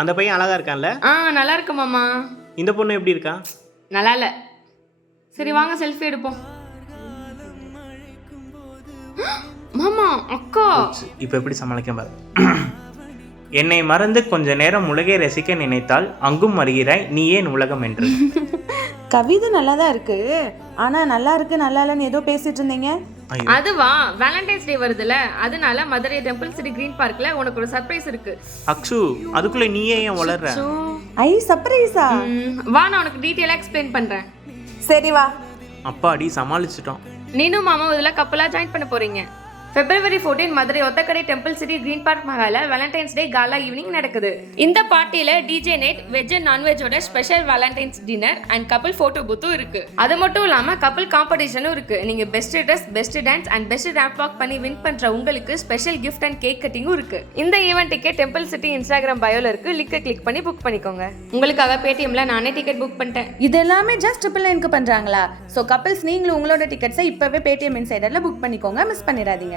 அந்த பையன் அழகா இருக்கான்ல? நல்லா இருக்கு மாமா. இந்த பொண்ணு எப்படி இருக்கா? நல்லா இல்ல. சரி வாங்க செல்ஃபி எடுப்போம். மாமா அக்கா இப்போ எப்படி சமாளிக்க பாரு. என்னை மறந்து கொஞ்ச நேரம் உலகை ரசிக்க நினைத்தால் அங்கும் வருகிறாய் நீ ஏன் உலகம் என்று. கவிதை நல்லா தான் இருக்கு, ஆனா நல்லா இருக்கு நல்லா இல்லைன்னு ஏதோ பேசிட்டு இருந்தீங்க. அதுவா, வேலண்டைன்ஸ் டே வருதுல, அதனால மதுரை டெம்பிள் சிட்டி கிரீன் பார்க்ல உனக்கு ஒரு சர்ப்ரைஸ் இருக்கு. அக்ஷு, அதுக்குள்ள நீ ஏன் வளர்ற? ஐ சர்ப்ரைஸா? வா நான் உனக்கு டீடைலா எக்ஸ்பிளைன் பண்றேன். சரி வா. அப்பாடி சமாளிச்சிட்டோம். நீனும் மாமா இதுல கப்பலா ஜாயின் பண்ண போறீங்க. February 14 Madurai Othakadai Temple City Green Park மஹால வேலண்டைன்ஸ் டே காலா ஈவினிங் நடக்குது. இந்த பார்ட்டில டிஜே நைட், வெஜ் அண்ட் நான்வெஜ்ஜோட special valentine's dinner and couple photo பூத்தும் இருக்கு. அது மட்டும் இல்லாம கப்பல் காம்படிஷனும் இருக்கு. நீங்க best dress, best dance and best ramp walk பண்ணி வின் பண்ற உங்களுக்கு ஸ்பெஷல் கிஃப்ட் அண்ட் கேக் கட்டிங்கும் இருக்கு. இந்த event ticket Temple City Instagram பயோல இருக்கு, லிங்கை கிளிக் பண்ணி புக் பண்ணிக்கோங்க. உங்களுக்காக பேடிஎம்ல நானே டிக்கெட் புக் பண்ணிட்டேன். இது எல்லாமே ஜஸ்ட் 999 பண்றாங்களா? சோ கப்பல்ஸ் நீங்களும் உங்களோட டிக்கெட்ஸை இப்பவே பேடிஎம் இன்சைடர்ல புக் பண்ணிக்கோங்க, மிஸ் பண்ணிடாதீங்க.